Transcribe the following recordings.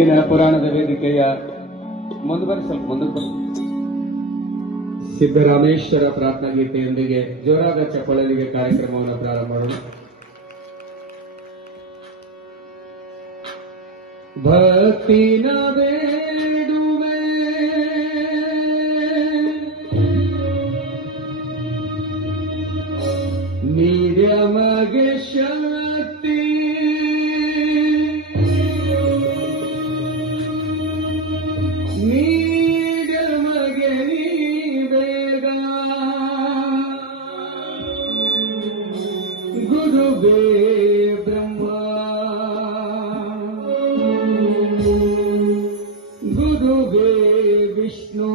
ಇಂದಿನ ಪುರಾಣದ ವೇದಿಕೆಯ ಮುಂದುವರಿ ಸ್ವಲ್ಪ ಮುಂದಕ್ಕೆ ಸಿದ್ದರಾಮೇಶ್ವರ ಪ್ರಾರ್ಥನಾ ಗೀತೆಯೊಂದಿಗೆ ಜೋರಾದ ಚಪ್ಪಳಲಿಗೆ ಕಾರ್ಯಕ್ರಮವನ್ನು ಪ್ರಾರಂಭ ಮಾಡೋಣ. ಭಕ್ತಿನ ಬೇಡುವೆ ನೀಡ್ಯಮಗೆ ಶಕ್ತಿ ನೀಡ್ಯಮಗೆ ನೀ ಬೇಗ ಗುರುವೇ ಬ್ರಹ್ಮ ಗುರುವೇ ವಿಷ್ಣು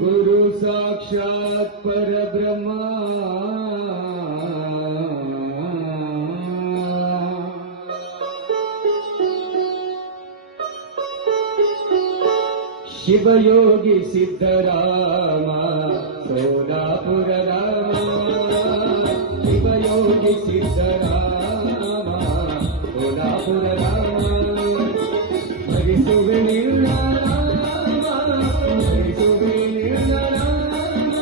ಗುರು ಸಾಕ್ಷಾತ್ ಪರಬ್ರಹ್ಮ ಶಿವಯೋಗಿ ಸಿದ್ದರಾಮ ಸೋಲಾಪುರ ರಾಮ ಶಿವಯೋಗಿ ಸಿದ್ದರಾಮ ಸೋಲಾಪುರ ರಾಮ ಹರಿಸುವೆ ನಿರ್ಣರಾಮ ಹರಿಸುವೆ ನಿರ್ಣರಾಮ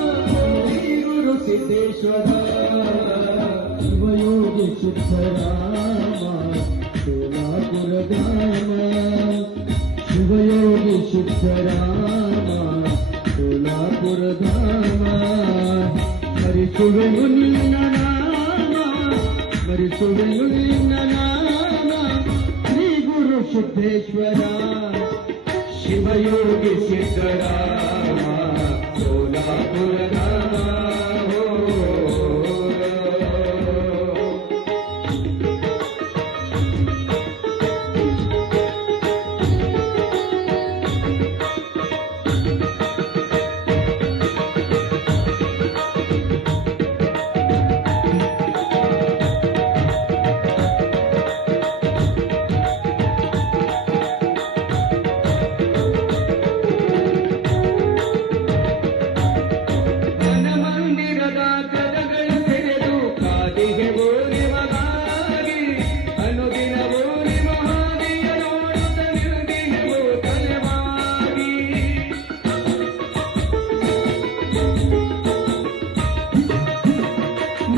ಶ್ರೀ ಗುರು ಸಿದ್ದೇಶ್ವರ ಶಿವಯೋಗಿ ಸಿದ್ದರಾಮ ಸೋಲಾಪುರ ರಾಮ ಶಿವಯೋಗಿ ಸಿದ್ದರಾಮ ಸೋಲಾಪುರ ಧಾಮ ಹರಿಸುವೆಯು ನಿನ್ನ ನಾಮ ಹರಿಸುವೆಯು ನಿನ್ನ ನಾಮ ಶ್ರೀ ಗುರು ಸಿದ್ದೇಶ್ವರ ಶಿವಯೋಗಿ ಸಿದ್ದರಾಮ ಸೋಲಾಪುರ ಧಾಮ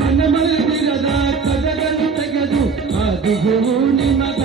ಮಂದಿರದ ಕದಗಳು ತೆಗೆದು ಆದಿಗೂ ನಿಮಗ